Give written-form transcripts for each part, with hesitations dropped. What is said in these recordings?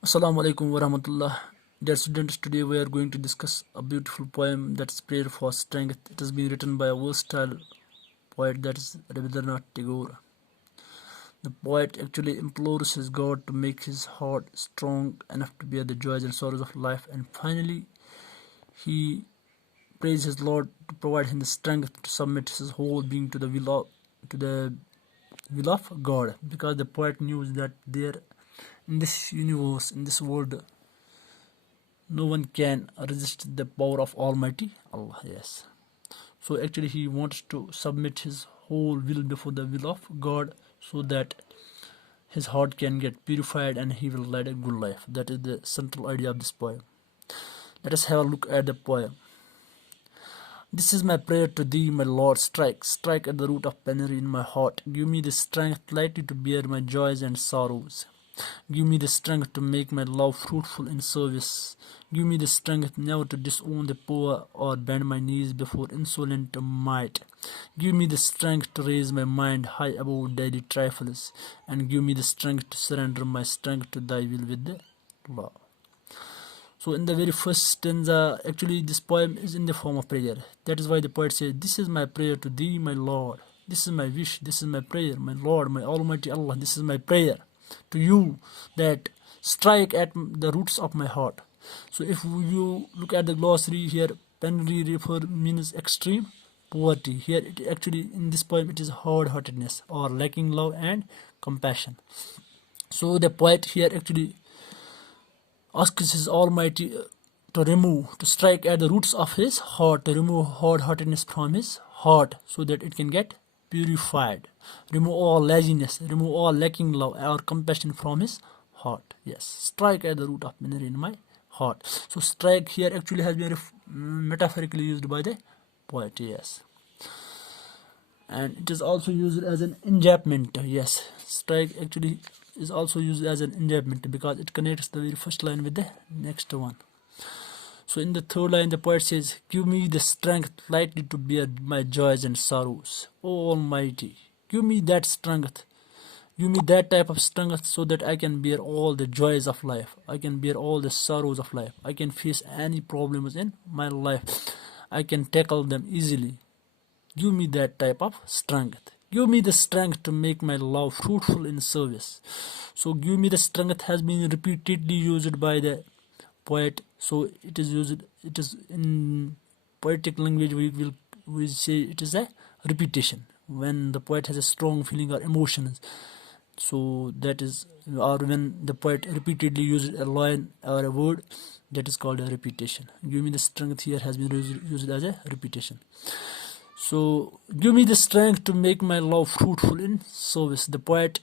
Assalamu alaikum warahmatullah. Dear students, today we are going to discuss a beautiful poem that's prayer for strength. It has been written by a versatile poet, that is R Tagore. The poet actually implores his God to make his heart strong enough to bear the joys and sorrows of life, and finally he prays his Lord to provide him the strength to submit his whole being to the will of God, because the poet knew that there in this universe, in this world, no one can resist the power of Almighty Allah. Yes. So actually he wants to submit his whole will before the will of God, so that his heart can get purified and he will lead a good life. That is the central idea of this poem. Let us have a look at the poem. This is my prayer to thee, my Lord. Strike at the root of penury in my heart. Give me the strength lightly to bear my joys and sorrows. Give me the strength to make my love fruitful in service. Give me the strength never to disown the poor or bend my knees before insolent might. Give me the strength to raise my mind high above daily trifles, and give me the strength to surrender my strength to thy will with the love. So in the very first stanza, actually this poem is in the form of prayer. That is why the poet says, this is my prayer to thee, my Lord. This is my wish, this is my prayer, my Lord, my Almighty Allah. This is my prayer to you, that strike at the roots of my heart. So if you look at the glossary here, penury means extreme poverty. Here it actually, in this poem, it is hard-heartedness or lacking love and compassion. So the poet here actually asks his Almighty to strike at the roots of his heart, to remove hard-heartedness from his heart, so that it can get purified. Remove all laziness, remove all lacking love or compassion from his heart. Yes, strike at the root of penury in my heart. So strike here actually has been metaphorically used by the poet. Yes, and it is also used as an enjambment. Yes, strike actually is also used as an enjambment because it connects the very first line with the next one. So in the third line, the poet says, give me the strength lightly to bear my joys and sorrows. O Almighty, give me that strength. Give me that type of strength so that I can bear all the joys of life. I can bear all the sorrows of life. I can face any problems in my life. I can tackle them easily. Give me that type of strength. Give me the strength to make my love fruitful in service. So give me the strength has been repeatedly used by the poet. So it is in poetic language, we say it is a repetition when the poet has a strong feeling or emotions. So that is, or when the poet repeatedly uses a line or a word, that is called a repetition. Give me the strength here has been used as a repetition. So give me the strength to make my love fruitful in service. The poet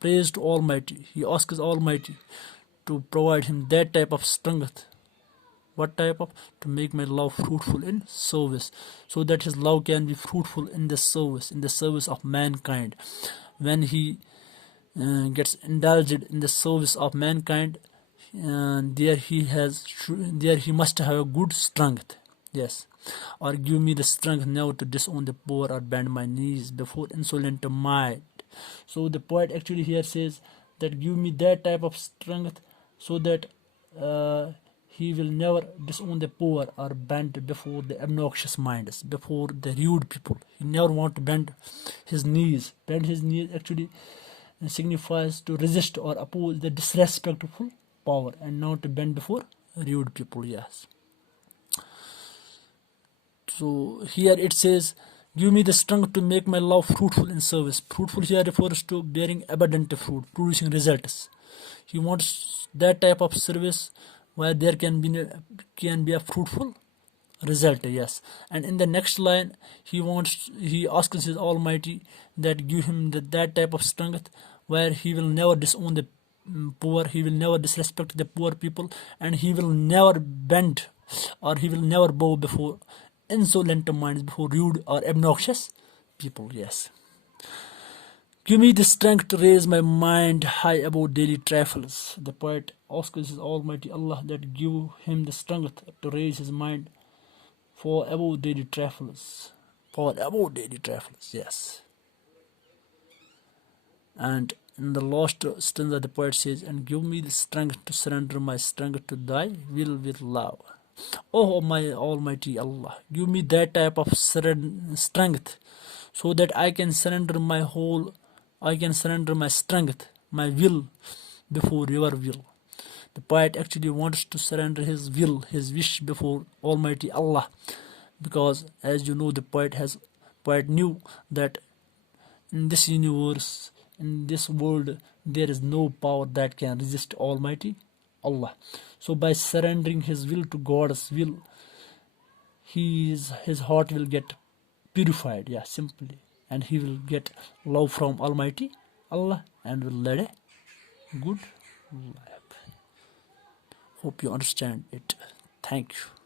prays to Almighty. He asks Almighty to provide him that type of strength. What type of? To make my love fruitful in service, so that his love can be fruitful in the service of mankind. When he gets indulged in the service of mankind, there he must have a good strength. Yes, or give me the strength now to disown the poor or bend my knees before insolent might. So the poet actually here says that give me that type of strength so that he will never disown the poor or bend before the obnoxious minds, before the rude people. He never want to bend his knees. Bend his knees actually signifies to resist or oppose the disrespectful power, and not to bend before rude people. Yes. So here it says, give me the strength to make my love fruitful in service. Fruitful here refers to bearing abundant fruit, producing results. He wants that type of service where there can be a fruitful result. Yes. And in the next line, he asks his Almighty that give him that type of strength where he will never disown the poor, he will never disrespect the poor people, and he will never bend, or he will never bow before insolent minds, before rude or obnoxious people. Yes. Give me the strength to raise my mind high above daily trifles. The poet asks his Almighty Allah that give him the strength to raise his mind for above daily trifles. For above daily trifles, yes. And in the last stanza, the poet says, "And give me the strength to surrender my strength to thy will with love." Oh, my Almighty Allah, give me that type of strength so that I can surrender my strength, my will before your will. The poet actually wants to surrender his will, his wish before Almighty Allah, because as you know, the poet knew that in this universe, in this world, there is no power that can resist Almighty Allah. So by surrendering his will to God's will, his heart will get purified, yeah, simply, and he will get love from Almighty Allah and will lead a good life. Hope you understand it. Thank you.